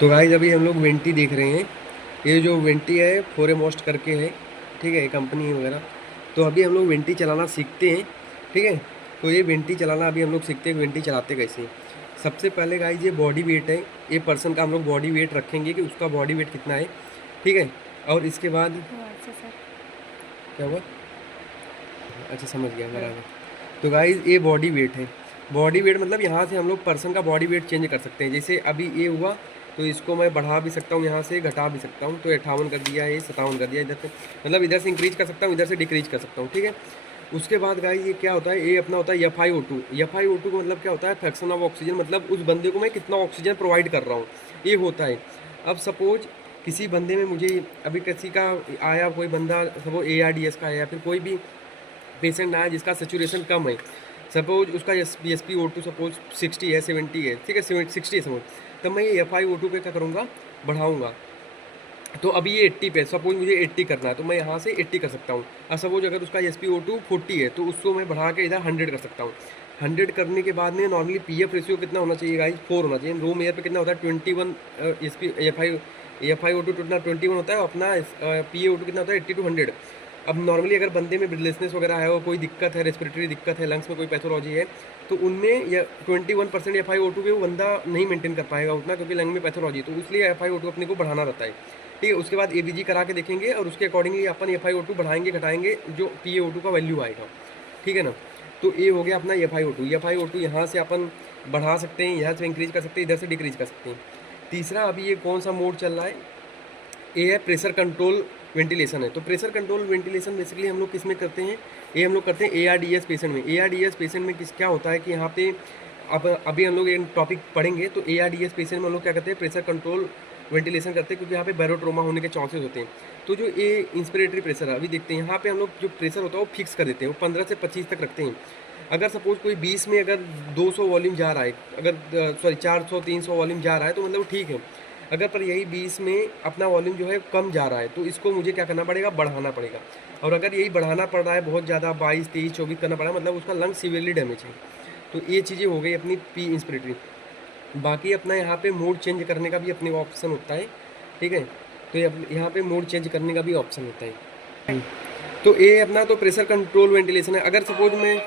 तो गाइस अभी हम लोग वेंटी देख रहे हैं। ये जो वेंटी है फोरेमोस्ट करके है, ठीक है, कंपनी वगैरह। तो अभी हम लोग वेंटी चलाना सीखते हैं, ठीक है। तो ये वेंटी चलाना अभी हम लोग सीखते हैं, वेंटी चलाते कैसे हैं। सबसे पहले गाइस ये बॉडी वेट है, ये पर्सन का हम लोग बॉडी वेट रखेंगे कि उसका बॉडी वेट कितना है, ठीक है। और इसके बाद अच्छा सर। क्या हुआ, अच्छा समझ गया बराबर। तो गाइस ये बॉडी वेट है। बॉडी वेट मतलब यहाँ से हम लोग पर्सन का बॉडी वेट चेंज कर सकते हैं। जैसे अभी ये हुआ तो इसको मैं बढ़ा भी सकता हूँ, यहाँ से घटा भी सकता हूँ। तो 58 कर दिया, ये 57 कर दिया, इधर से मतलब इधर से इंक्रीज कर सकता हूँ, इधर से डिक्रीज कर सकता हूँ, ठीक है। उसके बाद गाइस ये क्या होता है, ये अपना होता है FiO2। FiO2 का मतलब क्या होता है, फ्रैक्शन ऑफ ऑक्सीजन, मतलब उस बंदे को मैं कितना ऑक्सीजन प्रोवाइड कर रहा हूँ, ये होता है। अब सपोज किसी बंदे में मुझे अभी किसी का आया, कोई बंदा सपोज ARDS का आया, फिर कोई भी पेशेंट आया जिसका सेचुरेशन कम है, सपोज उसका SpO2 सपोज 60 है, 70 है, ठीक है, 60 है सपोज, तब मैं ये FiO2 पे क्या करूँगा, बढ़ाऊँगा। तो अभी ये 80 पे, सपोज मुझे 80 करना है तो मैं यहाँ से 80 कर सकता हूँ। और सपोज अगर उसका SpO2 40 है तो उसको मैं बढ़ा के इधर 100 कर सकता हूँ। 100 करने के बाद में नॉर्मली PF रेशियो कितना होना चाहिए गाइस, 4 होना चाहिए। रूम एयर पे कितना होता है 21, FiO2 कितना 21 होता है, अपना PaO2 कितना होता है 80 to 100। अब नॉर्मली अगर बंदे में ब्रेथलेसनेस वगैरह है और कोई दिक्कत है, रेस्पिरेटरी दिक्कत है, लंग्स में कोई पैथोलॉजी है, तो उनमें या 21% FiO2 पे वो बंदा नहीं मेंटेन कर पाएगा उतना, क्योंकि लंग में पैथोलॉजी, तो इसलिए FiO2 अपने को बढ़ाना रहता है, ठीक है। उसके बाद ABG करा के देखेंगे और उसके अकॉर्डिंगली अपन FiO2 बढ़ाएंगे घटाएंगे, जो PaO2 का वैल्यू आएगा, ठीक है ना। तो ये हो गया अपना FiO2। यहाँ से अपन बढ़ा सकते हैं, यहाँ से इंक्रीज कर सकते हैं, इधर से डिक्रीज कर सकते हैं। तीसरा अभी ये कौन सा मोड चल रहा है, ये है प्रेशर कंट्रोल वेंटिलेशन है। तो प्रेशर कंट्रोल वेंटिलेशन बेसिकली हम लोग किस में करते हैं, ये हम लोग करते हैं ARDS पेशेंट में। ARDS पेशेंट में किस क्या होता है कि यहाँ पे अब अभी हम लोग ये टॉपिक पढ़ेंगे। तो ARDS पेशेंट में हम लोग क्या करते हैं, प्रेशर कंट्रोल वेंटिलेशन करते हैं, क्योंकि यहाँ पे बैरोट्रोमा होने के चांसेस होते हैं। तो जो ये इंस्पिरेटरी प्रेशर है, अभी देखते हैं यहाँ पे हम लोग जो प्रेशर होता है वो फिक्स कर देते हैं, वो 15 से 25 तक रखते हैं। अगर सपोज कोई 20 में अगर 200 वॉल्यूम जा रहा है, अगर सॉरी 400 300 वॉल्यूम जा रहा है तो मतलब ठीक है। अगर पर यही 20 में अपना वॉल्यूम जो है कम जा रहा है तो इसको मुझे क्या करना पड़ेगा, बढ़ाना पड़ेगा। और अगर यही बढ़ाना पड़ रहा है बहुत ज़्यादा, 22 23 24 करना पड़ा, मतलब उसका लंग सीवियरली डैमेज है। तो ये चीज़ें हो गई अपनी पी इंस्पिरेटरी। बाकी अपना यहाँ पे मोड चेंज करने का भी अपने को ऑप्शन होता है, ठीक है। तो ये यहाँ पे मोड चेंज करने का भी ऑप्शन होता है। तो ये अपना तो प्रेशर कंट्रोल वेंटिलेशन है। अगर सपोज मैं,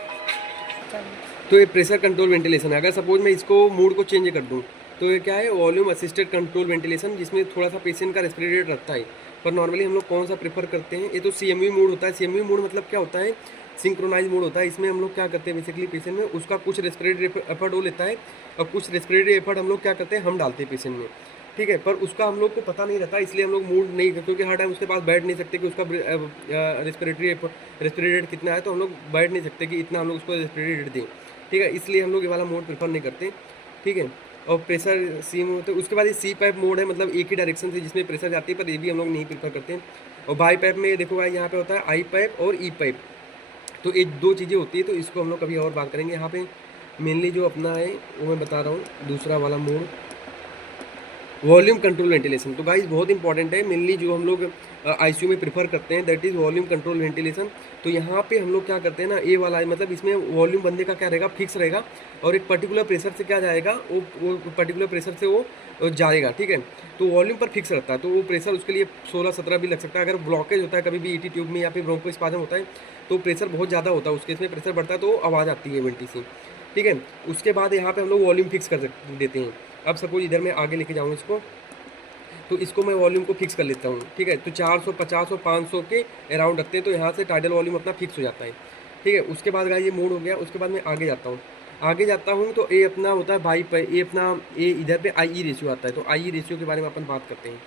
तो ये प्रेशर कंट्रोल वेंटिलेशन है। अगर सपोज मैं इसको मूड को चेंज कर दूँ तो ये क्या है, वॉल्यूम असिस्टेड कंट्रोल वेंटिलेशन, जिसमें थोड़ा सा पेशेंट का रेस्पिरेटरी रेट रहता है। पर नॉर्मली हम लोग कौन सा प्रेफर करते हैं, ये तो CMV मोड होता है। CMV मोड मतलब क्या होता है, सिंक्रोनाइज मोड होता है। इसमें हम लोग क्या करते हैं बेसिकली, पेशेंट में उसका कुछ रेस्पिरेटरी एफर्ट वो लेता है और कुछ रेस्पिरेटरी एफर्ट हम लोग क्या करते हैं, हम डालते हैं पेशेंट में, ठीक है। पर उसका हम लोग को पता नहीं रहता, इसलिए हम लोग मूड नहीं, क्योंकि हर टाइम उसके पास बैठ नहीं सकते कि उसका रेस्पिरेटरी रेट कितना है, तो हम लोग बैठ नहीं सकते कि इतना हम लोग उसको रेस्पिरेटरी रेट दें, ठीक है। इसलिए हम लोग ये वाला मोड प्रेफर नहीं करते, ठीक है। और प्रेशर सी मोड, तो उसके बाद ये C पाइप मोड है, मतलब एक ही डायरेक्शन से जिसमें प्रेशर जाती है, पर ये भी हम लोग नहीं प्रेफर करते हैं। और बाई पाइप में देखो भाई, यहाँ पे होता है I पाइप और E पाइप। तो ये दो चीज़ें होती है, तो इसको हम लोग कभी और बात करेंगे। यहाँ पे मेनली जो अपना है वो मैं बता रहा हूँ, दूसरा वाला मोड वॉल्यूम कंट्रोल वेंटिलेशन। तो गाइस बहुत इंपॉर्टेंट है, मेनली जो हम लोग ICU में प्रेफर करते हैं, that is volume control ventilation. तो यहाँ पे हम लोग क्या करते हैं ना, ए वाला मतलब इसमें वॉल्यूम बंदे का क्या रहेगा, फिक्स रहेगा, और एक पर्टिकुलर प्रेशर से क्या जाएगा, वो पर्टिकुलर प्रेशर से वो जाएगा, ठीक है। तो वॉल्यूम पर फिक्स रहता है, तो वो प्रेशर उसके लिए 16-17 भी लग सकता है। अगर ब्लॉकेज होता है कभी भी ET ट्यूब में या फिर ब्रोंकोस्पाज्म होता है तो प्रेशर बहुत ज़्यादा होता है, उसके इसमें प्रेशर बढ़ता है तो आवाज़ आती है वेंटी से, ठीक है। उसके बाद यहाँ पे हम लोग वॉल्यूम फिक्स कर देते हैं। अब सपोज इधर मैं आगे लेके जाऊँ इसको, तो इसको मैं वॉल्यूम को फिक्स कर लेता हूँ, ठीक है। तो 450 और 500 के अराउंड रखते हैं, तो यहाँ से टाइडल वॉल्यूम अपना फिक्स हो जाता है, ठीक है। उसके बाद गाइस ये मोड हो गया। उसके बाद मैं आगे जाता हूँ तो ये अपना होता है भाई पे, ये अपना ये इधर पे IE रेशियो आता है। तो IE रेशियो के बारे में अपन बात करते हैं,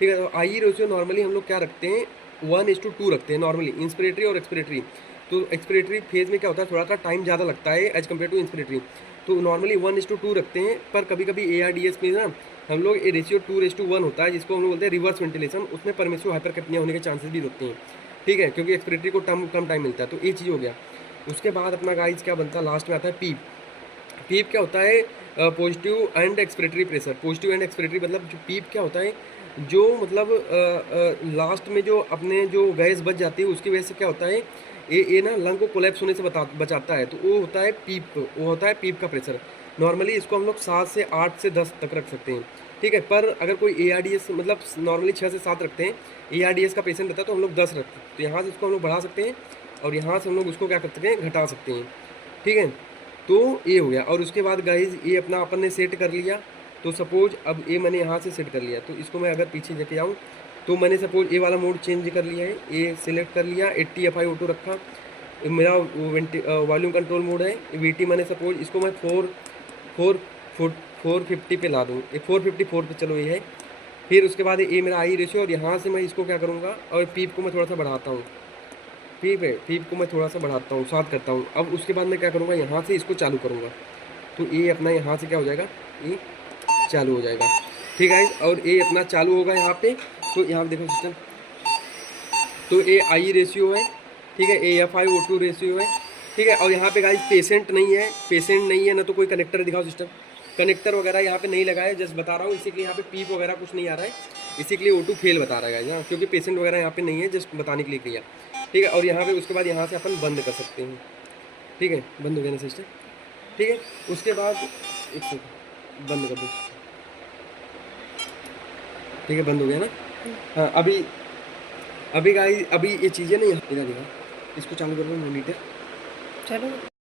ठीक है। तो IE रेशियो नॉर्मली हम लोग क्या रखते हैं, 1:2 रखते हैं नॉर्मली, इंस्पिरेटरी और एक्सपिरेटरी। तो एक्सपिरेटरी फेज में क्या होता है, थोड़ा सा टाइम ज़्यादा लगता है एज कम्पेयर टू इंस्पिरेटरी। तो नॉर्मली 1:2 रखते हैं, पर कभी कभी ARDS में ना हम लोग ये रेशियो 2:1 होता है, जिसको हम लोग बोलते हैं रिवर्स वेंटिलेशन। उसमें परमिसिव हाइपरकैप्निया होने के चांसेस भी होते हैं, ठीक है, क्योंकि एक्सपिरेटरी को कम टाइम मिलता है। तो ये चीज़ हो गया। उसके बाद अपना गाइस क्या बनता है, लास्ट में आता है पीप। पीप क्या होता है, positive and expiratory pressure. Positive and expiratory मतलब जो पीप क्या होता है, जो मतलब लास्ट में जो अपने जो गैस बच जाती है उसकी वजह से क्या होता है, ये ना लंग को कोलैप्स होने से बचाता है। तो वो होता है पीप, वो होता है पीप का प्रेशर। नॉर्मली इसको हम लोग 7 से 8 से 10 तक रख सकते हैं, ठीक है। पर अगर कोई ARDS मतलब नॉर्मली 6 से 7 रखते हैं, ARDS का पेशेंट रहता है तो हम लोग 10 रखते हैं। तो यहाँ से इसको हम लोग बढ़ा सकते हैं और यहाँ से हम लोग उसको क्या कर सकते हैं, घटा सकते हैं, ठीक है। तो ये हो गया। और उसके बाद गाइज ये अपना अपन ने सेट कर लिया। तो सपोज अब ये मैंने यहाँ से सेट कर लिया, तो इसको मैं अगर पीछे लेके आऊँ तो मैंने सपोज ये वाला मोड चेंज कर लिया है, ये सिलेक्ट कर लिया, 80 FI ऑटो रखा, मेरा वॉल्यूम कंट्रोल मोड है, VT मैंने सपोज इसको मैं 450 पे ला दूँ, 454 पे चलो ये है। फिर उसके बाद ये मेरा आई रेशियो, और यहाँ से मैं इसको क्या करूँगा, और पीप को मैं थोड़ा सा बढ़ाता हूँ, पीप को मैं थोड़ा सा बढ़ाता हूँ, साथ करता हूँ। अब उसके बाद मैं क्या करूँगा, यहाँ से इसको चालू करूँगा, तो ये अपना यहाँ से क्या हो जाएगा, ये चालू हो जाएगा, ठीक है। और ये अपना चालू होगा यहाँ पे। तो यहाँ पे देखो सिस्टम, तो ये आई रेशियो है, ठीक है, AFI O2 रेशियो है, ठीक है। और यहाँ पे गाइस पेशेंट नहीं है ना, तो कोई कनेक्टर दिखाओ सिस्टम, कनेक्टर वगैरह यहाँ पे नहीं लगा है, जस्ट बता रहा हूँ, इसी के लिए यहाँ पे पीप वगैरह कुछ नहीं आ रहा है, इसी के लिए O2 फेल बता रहा है गाइस, क्योंकि पेशेंट वगैरह यहाँ पे नहीं है, जस्ट बताने के लिए किया, ठीक है। और यहाँ पे उसके बाद यहाँ से अपन बंद कर सकते हैं, ठीक है, बंद हो गया ना सिस्टम, ठीक है। उसके बाद एक सेकंड बंद कर दो, ठीक है, बंद हो गया ना। हाँ, अभी गाइस अभी ये चीज़ें नहीं, इधर देखो, इसको चालू कर दो मॉनिटर, चलो